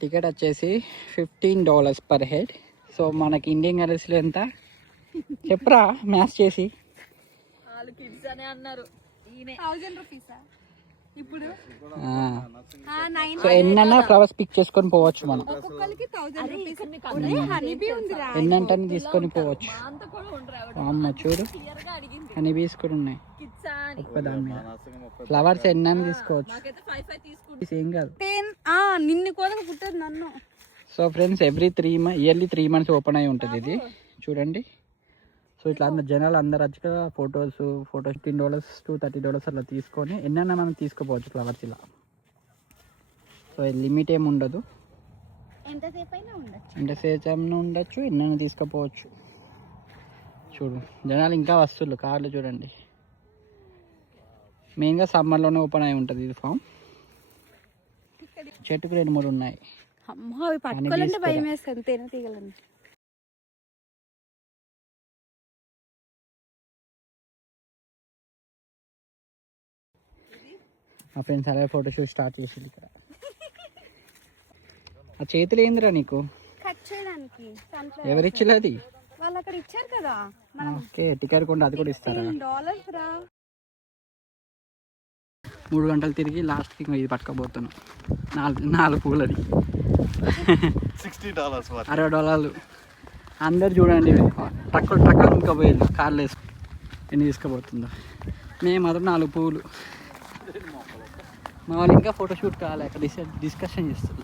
Ticket వచ్చేసి $15 per head. So మనకి Indian కరెన్సీలో ఎంత చెప్పరా మ్యాథ్స్ చేసి? వాళ్ళు కిడ్స్ అనే అన్నారు. 1000 రూపీసా ఇప్పుడు? సో ఎన్నైనా ఫ్లవర్స్ పిక్ చేసుకొని పోవచ్చు మనం. ఒక్కొక్కరికి 1000 రూపీస్. హనీబీ ఉందిరా, ఎన్నంటే తీసుకొని పోవచ్చు. అమ్మ చూడు హనీబీస్ కూడా ఉన్నాయి ఒక్క దాని మీద. ఫ్లవర్స్ ఎన్నైనా తీసుకోవచ్చు, ఏం కాదు. నిన్ను కూడా పుట్టదు నన్ను. So friends yearly 3 months open అయి ఉంటుంది ఇది చూడండి. సో ఇట్లా అందరు జనాలు అందరు వచ్చి కదా ఫొటోస్ $15 to $30 అట్లా తీసుకొని ఎన్నైనా మనం తీసుకోపోవచ్చు ఫ్లవర్స్ ఇలా. సో లిమిట్ ఏమి ఉండదు, ఎంతసేపు అయినా ఉండొచ్చు, ఎన్నైనా తీసుకుపోవచ్చు. చూడు జనాలు ఇంకా వస్తువులు కార్లు చూడండి. మెయిన్గా సమ్మర్లోనే ఓపెన్ అయి ఉంటుంది ఇది ఫామ్. చెట్టుకు 2-3 ఉన్నాయి. అవి పట్టుకోవాలంటే భయం వేస్తుంది, తేనె తీగలండి. మా ఫ్రెండ్స్ అలాగే ఫోటోషూట్ స్టార్ట్ చేసింది ఇక్కడ. ఆ చేతులు ఏందిరా నీకు? కట్ చేయడానికి. ఎవరిచ్చిల్లు అది? వాళ్ళు అక్కడ ఇచ్చారు కదా. ఓకే టికెట్ కొంటే అది కూడా ఇస్తారా? $15 రా. 3 గంటలు తిరిగి లాస్ట్కి ఇది పట్టుకోబోతున్నాం. 4 పూలది $60. అందరు చూడండి ట్రక్కులు ఇంకపోయారు కార్లు వేసుకు ఎన్ని తీసుకుపోతుందో. మేము మాత్రం 4 పూలు. మా వాళ్ళు ఇంకా ఫోటోషూట్ కావాలి, అక్కడ డిస్కషన్ చేస్తారు.